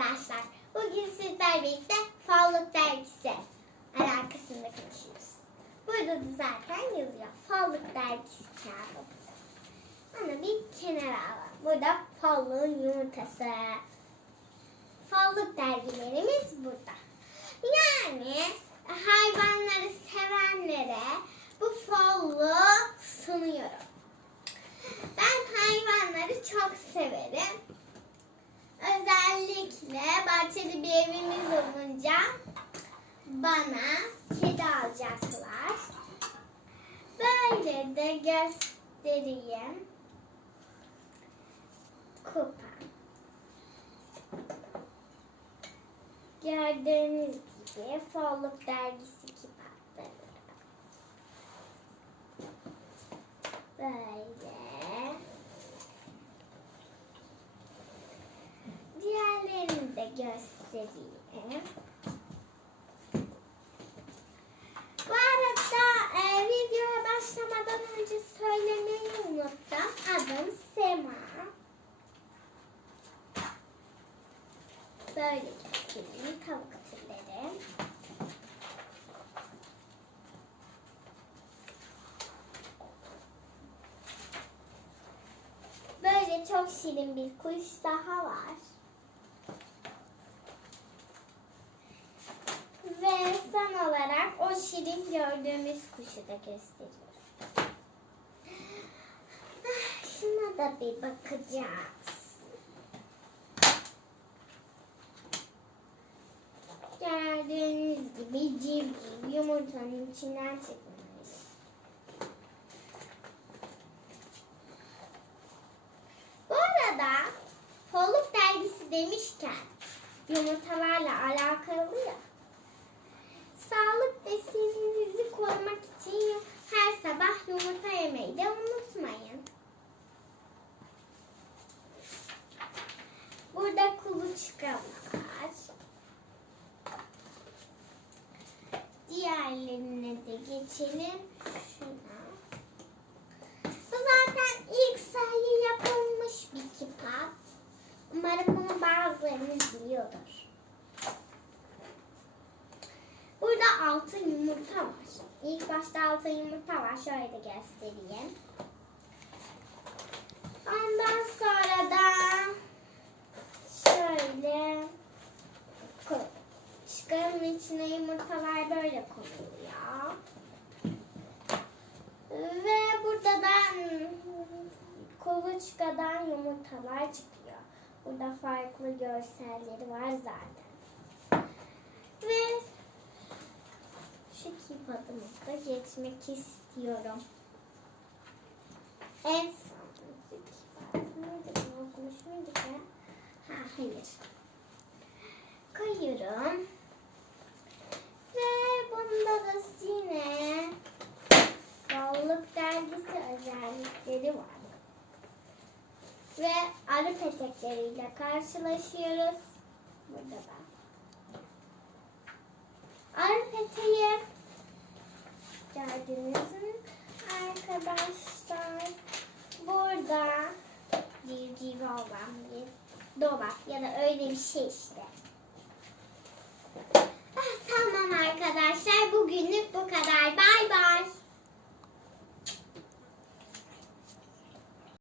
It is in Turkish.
arkadaşlar. Bugün sizler birlikte Fallık dergisi alakasında konuşuyoruz. Burada da zaten yazıyor. Fallık dergisi kağıdı. Onu bir kenara alalım. Burada Fallık'ın yumurtası. Fallık dergilerimiz burada. Yani hayvanları sevenlere bu fallığı sunuyorum. Ben hayvanları çok severim. Bahçeli bir evimiz olunca bana kedi alacaklar. Böyle de göstereyim. Kupa. Gördüğünüz gibi Folluk dergisi kitapları. Böyle. Diğerlerini de göstereyim. Bu arada e, videoya başlamadan önce söylemeyi unuttum. Adım Sema. Böyle göstereyim tavuk atırları. Böyle çok şirin bir kuş daha var. Ve son olarak o şirin gördüğümüz kuşu da gösteriyorum. Ah, Şuna da bir bakacağız. Gördüğünüz gibi civciv yumurtanın içinden çıkmış. Bu arada Folluk dergisi demişken yumurtalarla alakalı ya. De geçelim. Şuna. Bu zaten ilk sayı yapılmış bir kitap. Umarım bunu bazılarınız biliyordur. Burada altın yumurta var. İlk başta altın yumurta var. Şöyle de göstereyim. Ondan sonra da şöyle koy. Çıkarın içine konuluyor. Ve burada da kuluçkadan yumurtalar çıkıyor. Burada farklı görselleri var zaten. Ve şu kitabımıza geçmek istiyorum. En son okumuş muyduk? Ha hayır. Koyuyorum. Ve bunda da yine Sağlık dergisi özellikleri var. Ve arı petekleriyle karşılaşıyoruz. Burada da. Arı peteği gördünüz mü arkadaşlar? Burada civciv olan bir dolap ya da öyle bir şey işte.